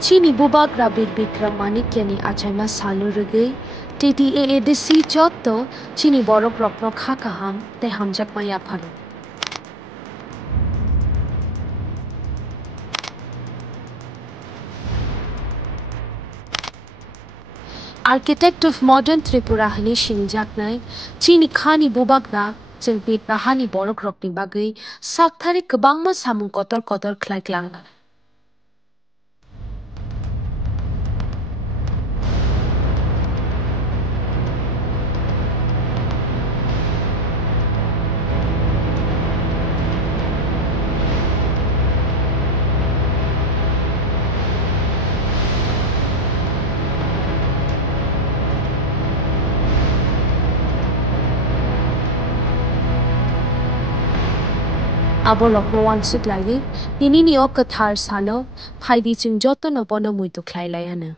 Chini bubak rabit bikram manikyani achayma salurugay titi desi chotto chini borok rokno khakaham te hamjak maya pharo. Architect of modern Tripura hani shinjaknai chini khani bubakna chengpit na hani borok rokni bagay sakthari kabangma samung kotor kotor khlaiklang. Abo lokno wansuk lagi tini ni ok kathar salo phaidi chung joto no bono muito khlai lai ana.